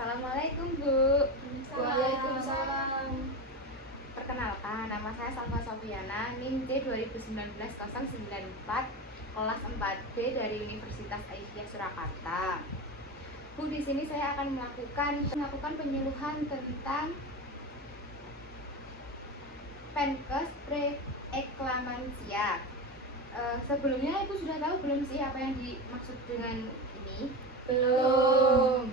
Assalamualaikum Bu. Waalaikumsalam. Perkenalkan, nama saya Salma Sofiana, NIM D 2019-094, kelas 4B dari Universitas Aisyah Surakarta. Bu, di sini saya akan melakukan penyuluhan tentang Penkes Preeklamansia. Sebelumnya Ibu sudah tahu belum sih apa yang dimaksud dengan ini? Belum.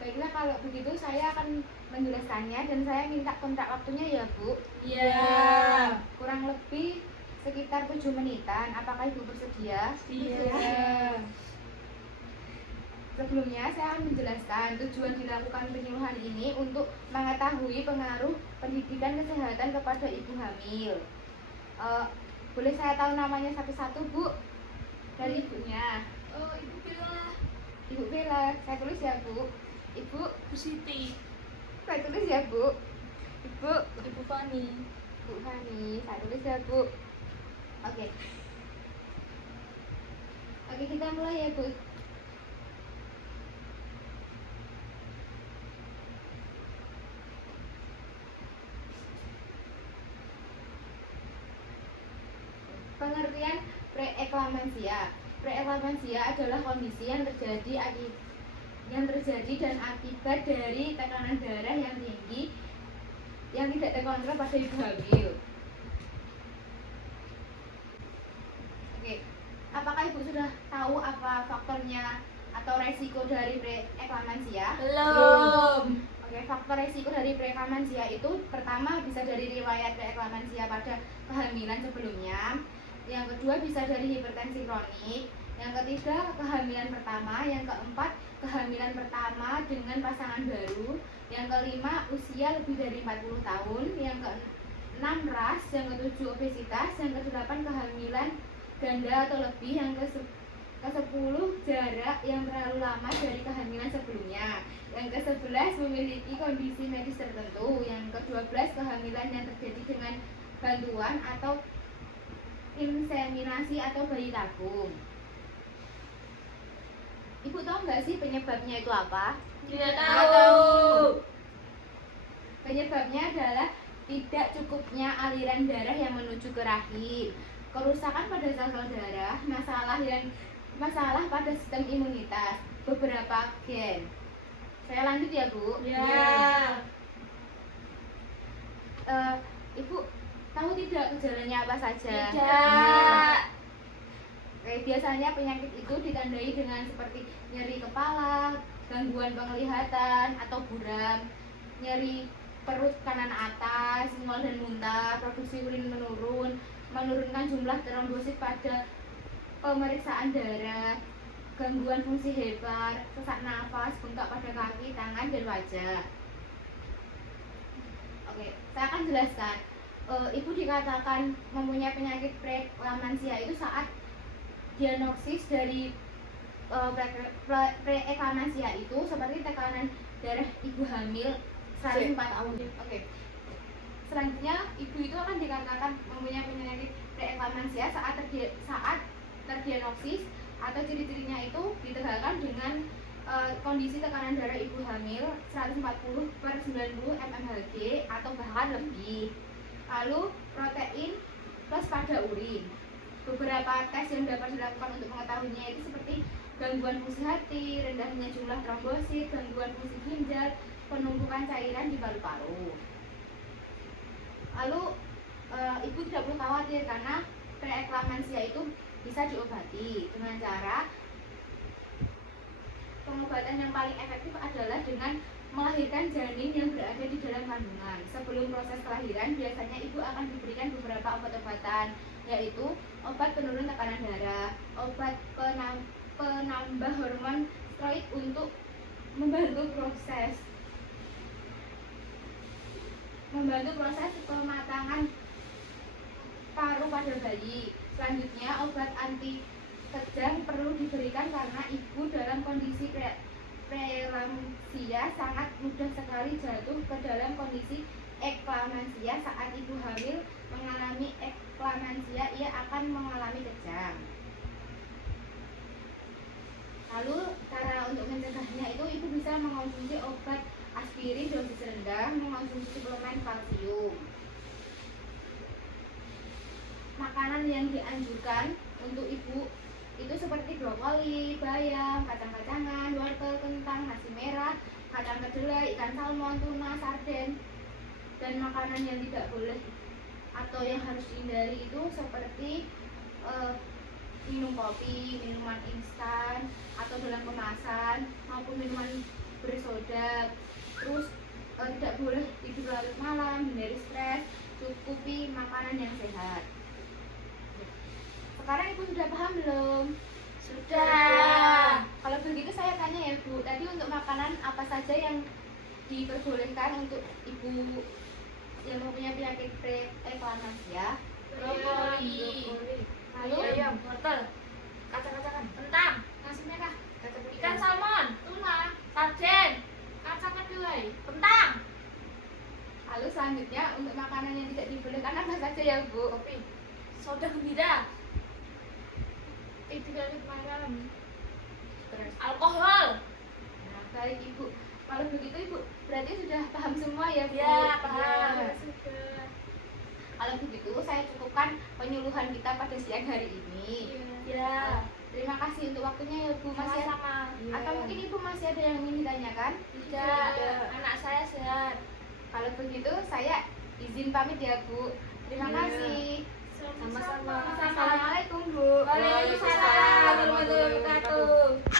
Baiklah, kalau begitu saya akan menjelaskannya dan saya minta kontrak waktunya ya Bu. Iya. Kurang lebih sekitar 7 menitan. Apakah Ibu bersedia? Iya. Sebelumnya saya akan menjelaskan tujuan dilakukan penyuluhan ini untuk mengetahui pengaruh pendidikan kesehatan kepada ibu hamil. Boleh saya tahu namanya satu-satu Bu? Dari ibunya. Oh, Ibu Bella. Ibu Bella, saya tulis ya Bu. Ibu Bu Siti. saya tulis ya Bu. Ibu Ibu Fani. Bu Hani, saya tulis ya Bu. Oke, kita mulai ya Bu. Pengertian preeklamansia. Preeklamansia adalah kondisi yang terjadi dan akibat dari tekanan darah yang tinggi yang tidak terkontrol pada ibu hamil. Oke, apakah Ibu sudah tahu apa faktornya atau resiko dari preeklamansia? Belum. Oke, faktor resiko dari preeklamansia itu pertama bisa dari riwayat preeklamansia pada kehamilan sebelumnya. Yang kedua bisa dari hipertensi kronik. Yang ketiga kehamilan pertama. Yang keempat kehamilan pertama dengan pasangan baru. Yang kelima usia lebih dari 40 tahun. Yang keenam ras. Yang ketujuh obesitas. Yang kedelapan kehamilan ganda atau lebih. Yang ke-10 jarak yang terlalu lama dari kehamilan sebelumnya. Yang ke-11 memiliki kondisi medis tertentu. Yang ke-12 kehamilan yang terjadi dengan bantuan atau inseminasi atau bayi tabung. Ibu tahu nggak sih penyebabnya itu apa? Tidak tahu. Penyebabnya adalah tidak cukupnya aliran darah yang menuju ke rahim, kerusakan pada sel-sel darah, masalah pada sistem imunitas, beberapa gen. Saya lanjut ya Bu. Ya. Ibu tahu tidak gejalanya apa saja? Tidak. Biasanya penyakit itu ditandai dengan seperti nyeri kepala, gangguan penglihatan atau buram, nyeri perut kanan atas, mual dan muntah, produksi urin menurunkan jumlah trombosit pada pemeriksaan darah, gangguan fungsi hepar, sesak nafas, bengkak pada kaki, tangan, dan wajah. Oke, saya akan jelaskan. Ibu dikatakan mempunyai penyakit preeklamansia itu saat diagnosis dari preeklamansia itu seperti tekanan darah ibu hamil 104 tahun. Oke. Selanjutnya ibu itu akan dikatakan mempunyai penyakit preeklamansia saat terdiagnosis atau ciri-cirinya itu ditegakkan dengan kondisi tekanan darah ibu hamil 140/90 mmHg atau bahkan lebih. Lalu protein plus pada urin. Beberapa tes yang dapat dilakukan untuk mengetahuinya itu seperti gangguan fungsi hati, rendahnya jumlah trombosit, gangguan fungsi ginjal, penumpukan cairan di paru-paru. Lalu ibu tidak perlu khawatir karena preeklamansia itu bisa diobati dengan cara pengobatan yang paling efektif adalah dengan melahirkan janin yang berada di dalam kandungan. Sebelum proses kelahiran, biasanya ibu akan diberikan beberapa obat-obatan, yaitu obat penurun tekanan darah, obat penambah hormon steroid untuk membantu proses pematangan paru pada bayi. Selanjutnya, obat anti kejang perlu diberikan karena ibu dalam kondisi preeklamansia sangat mudah sekali jatuh ke dalam kondisi eklamansia. Saat ibu hamil mengalami eklamansia, ia akan mengalami kejang. Lalu cara untuk mencegahnya itu ibu bisa bisa mengonsumsi obat aspirin dosis rendah, mengonsumsi suplemen kalsium. Makanan yang dianjurkan untuk ibu itu seperti brokoli, bayam, kacang-kacangan, wortel, kentang, nasi merah, kacang kedelai, ikan salmon, tuna, sarden. Dan makanan yang tidak boleh atau yang harus dihindari itu seperti minum kopi, minuman instan atau dalam kemasan maupun minuman bersoda. Terus tidak boleh tidur larut malam, hindari stres, cukupi makanan yang sehat. Sekarang ibu sudah paham belum? Sudah. Kalau begitu saya tanya ya Bu, tadi untuk makanan apa saja yang diperbolehkan untuk ibu yang mempunyai penyakit preeklamsia? Brokoli. Lalu Ayam, wortel, kacang-kacangan, kentang, nasi merah, ikan salmon, tuna. sarden, kacang kedelai, kentang, Lalu selanjutnya untuk makanan yang tidak dibolehkan apa saja ya Bu? kopi, soda gembira, 3 larut malam, Terus. alkohol. Nah, baik Ibu. Kalau begitu Ibu berarti sudah paham semua ya Bu? Ya, paham. Ya. Kalau begitu saya cukupkan penyuluhan kita pada siang hari ini. Ya, Terima kasih untuk waktunya ya Bu. Masih ada, sama-sama. atau mungkin Ibu masih ada yang ingin ditanyakan? Tidak, anak saya sehat. Kalau begitu saya izin pamit ya Bu. Terima Ya. kasih. Sama-sama. Assalamualaikum Bu. Waalaikumsalam warahmatullahi wabarakatuh.